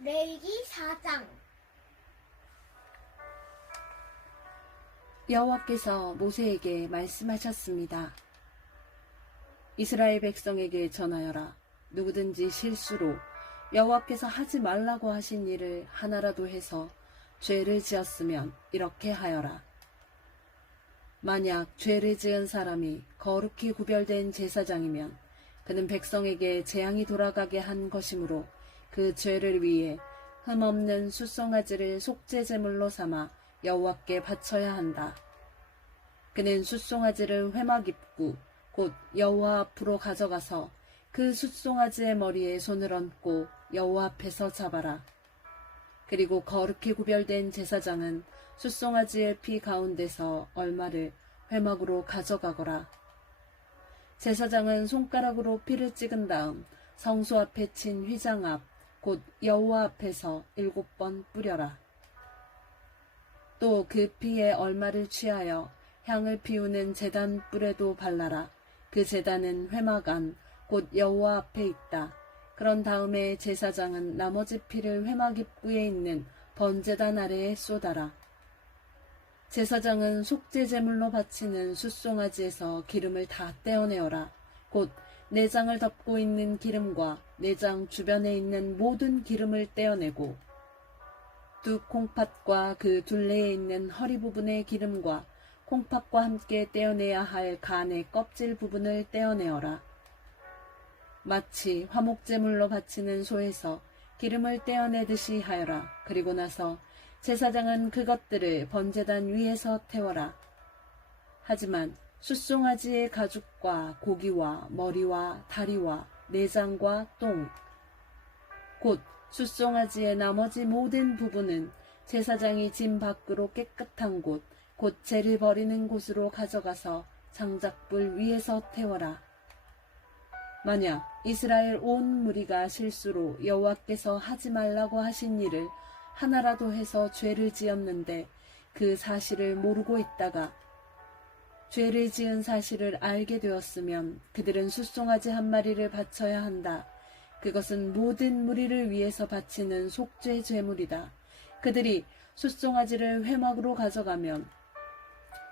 레위기 4장. 여호와께서 모세에게 말씀하셨습니다. 이스라엘 백성에게 전하여라. 누구든지 실수로 여호와께서 하지 말라고 하신 일을 하나라도 해서 죄를 지었으면 이렇게 하여라. 만약 죄를 지은 사람이 거룩히 구별된 제사장이면 그는 백성에게 재앙이 돌아가게 한 것이므로 그 죄를 위해 흠없는 숫송아지를 속죄제물로 삼아 여호와께 바쳐야 한다. 그는 숫송아지를 회막 입구 곧 여호와 앞으로 가져가서 그 숫송아지의 머리에 손을 얹고 여호와 앞에서 잡아라. 그리고 거룩히 구별된 제사장은 숫송아지의 피 가운데서 얼마를 회막으로 가져가거라. 제사장은 손가락으로 피를 찍은 다음 성소 앞에 친 휘장 앞 곧 여호와 앞에서 7번 뿌려라. 또 그 피에 얼마를 취하여 향을 피우는 제단 뿔에도 발라라. 그 제단은 회막 안 곧 여호와 앞에 있다. 그런 다음에 제사장은 나머지 피를 회막 입구에 있는 번제단 아래에 쏟아라. 제사장은 속죄제물로 바치는 숫송아지에서 기름을 다 떼어내어라. 곧 내장을 덮고 있는 기름과 내장 주변에 있는 모든 기름을 떼어내고 두 콩팥과 그 둘레에 있는 허리 부분의 기름과 콩팥과 함께 떼어내야 할 간의 껍질 부분을 떼어내어라. 마치 화목제물로 바치는 소에서 기름을 떼어내듯이 하여라. 그리고 나서 제사장은 그것들을 번제단 위에서 태워라. 하지만 숫송아지의 가죽과 고기와 머리와 다리와 내장과 똥, 곧 숫송아지의 나머지 모든 부분은 제사장이 짐 밖으로 깨끗한 곳, 곧 죄를 버리는 곳으로 가져가서 장작불 위에서 태워라. 만약 이스라엘 온 무리가 실수로 여호와께서 하지 말라고 하신 일을 하나라도 해서 죄를 지었는데 그 사실을 모르고 있다가 죄를 지은 사실을 알게 되었으면 그들은 숫송아지 한 마리를 바쳐야 한다. 그것은 모든 무리를 위해서 바치는 속죄 제물이다. 그들이 숫송아지를 회막으로 가져가면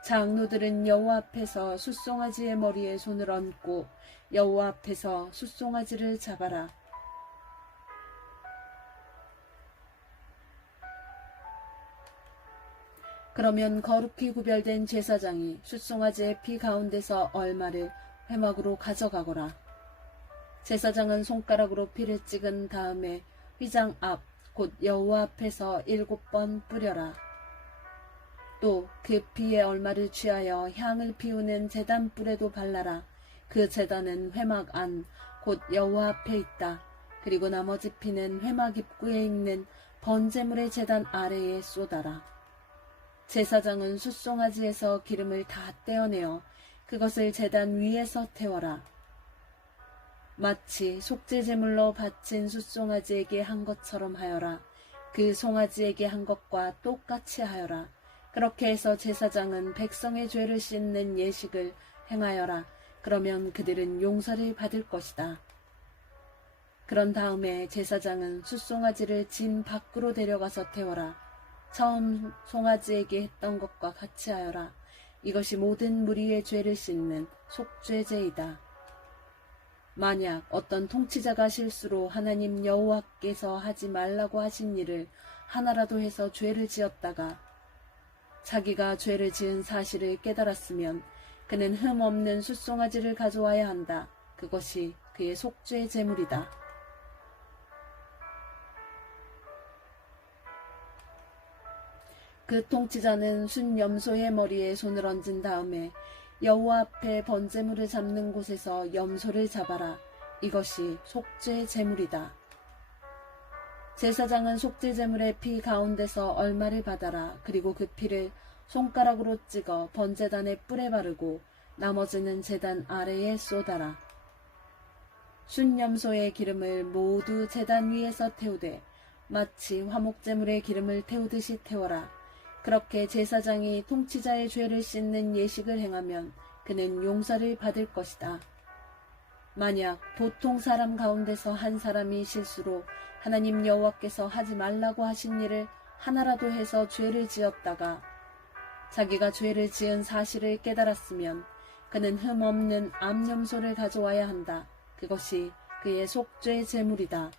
장로들은 여호와 앞에서 숫송아지의 머리에 손을 얹고 여호와 앞에서 숫송아지를 잡아라. 그러면 거룩히 구별된 제사장이 숫송아지의 피 가운데서 얼마를 회막으로 가져가거라. 제사장은 손가락으로 피를 찍은 다음에 휘장 앞 곧 여호와 앞에서 7번 뿌려라. 또 그 피에 얼마를 취하여 향을 피우는 제단 뿔에도 발라라. 그 제단은 회막 안 곧 여호와 앞에 있다. 그리고 나머지 피는 회막 입구에 있는 번제물의 제단 아래에 쏟아라. 제사장은 숫송아지에서 기름을 다 떼어내어 그것을 제단 위에서 태워라. 마치 속죄제물로 바친 숫송아지에게 한 것처럼 하여라. 그 송아지에게 한 것과 똑같이 하여라. 그렇게 해서 제사장은 백성의 죄를 씻는 예식을 행하여라. 그러면 그들은 용서를 받을 것이다. 그런 다음에 제사장은 숫송아지를 짐 밖으로 데려가서 태워라. 처음 송아지에게 했던 것과 같이 하여라. 이것이 모든 무리의 죄를 씻는 속죄제이다. 만약 어떤 통치자가 실수로 하나님 여호와께서 하지 말라고 하신 일을 하나라도 해서 죄를 지었다가 자기가 죄를 지은 사실을 깨달았으면 그는 흠없는 숫송아지를 가져와야 한다. 그것이 그의 속죄 제물이다. 그 통치자는 순염소의 머리에 손을 얹은 다음에 여호와 앞에 번제물을 잡는 곳에서 염소를 잡아라. 이것이 속죄 제물이다. 제사장은 속죄 제물의 피 가운데서 얼마를 받아라. 그리고 그 피를 손가락으로 찍어 번제단의 뿔에 바르고 나머지는 제단 아래에 쏟아라. 순염소의 기름을 모두 제단 위에서 태우되 마치 화목제물의 기름을 태우듯이 태워라. 그렇게 제사장이 통치자의 죄를 씻는 예식을 행하면 그는 용서를 받을 것이다. 만약 보통 사람 가운데서 한 사람이 실수로 하나님 여호와께서 하지 말라고 하신 일을 하나라도 해서 죄를 지었다가 자기가 죄를 지은 사실을 깨달았으면 그는 흠없는 암염소를 가져와야 한다. 그것이 그의 속죄 제물이다.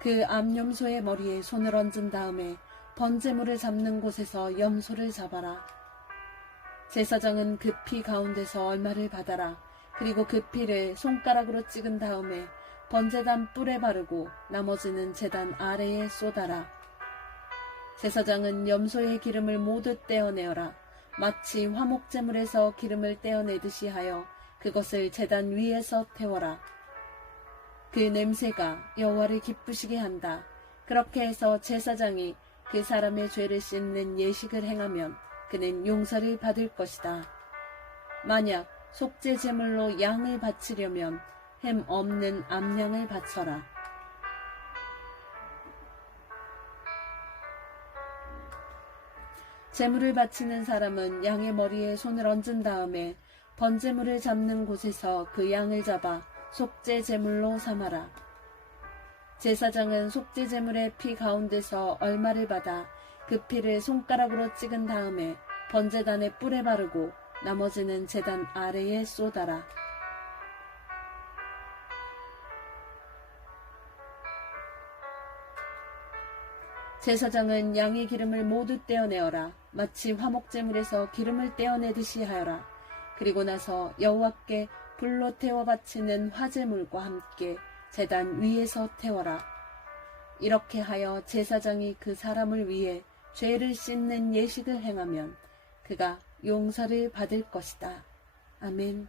그 암염소의 머리에 손을 얹은 다음에 번제물을 잡는 곳에서 염소를 잡아라. 제사장은 그 피 가운데서 얼마를 받아라. 그리고 그 피를 손가락으로 찍은 다음에 번제단 뿔에 바르고 나머지는 제단 아래에 쏟아라. 제사장은 염소의 기름을 모두 떼어내어라. 마치 화목제물에서 기름을 떼어내듯이 하여 그것을 제단 위에서 태워라. 그 냄새가 여호와를 기쁘시게 한다. 그렇게 해서 제사장이 그 사람의 죄를 씻는 예식을 행하면 그는 용서를 받을 것이다. 만약 속죄 제물로 양을 바치려면 햄 없는 암양을 바쳐라. 제물을 바치는 사람은 양의 머리에 손을 얹은 다음에 번제물을 잡는 곳에서 그 양을 잡아 속죄 제물로 삼아라. 제사장은 속죄 제물의 피 가운데서 얼마를 받아 그 피를 손가락으로 찍은 다음에 번제단의 뿔에 바르고 나머지는 제단 아래에 쏟아라. 제사장은 양의 기름을 모두 떼어내어라. 마치 화목제물에서 기름을 떼어내듯이 하여라. 그리고 나서 여호와께 불로 태워 바치는 화제물과 함께 제단 위에서 태워라. 이렇게 하여 제사장이 그 사람을 위해 죄를 씻는 예식을 행하면 그가 용서를 받을 것이다. 아멘.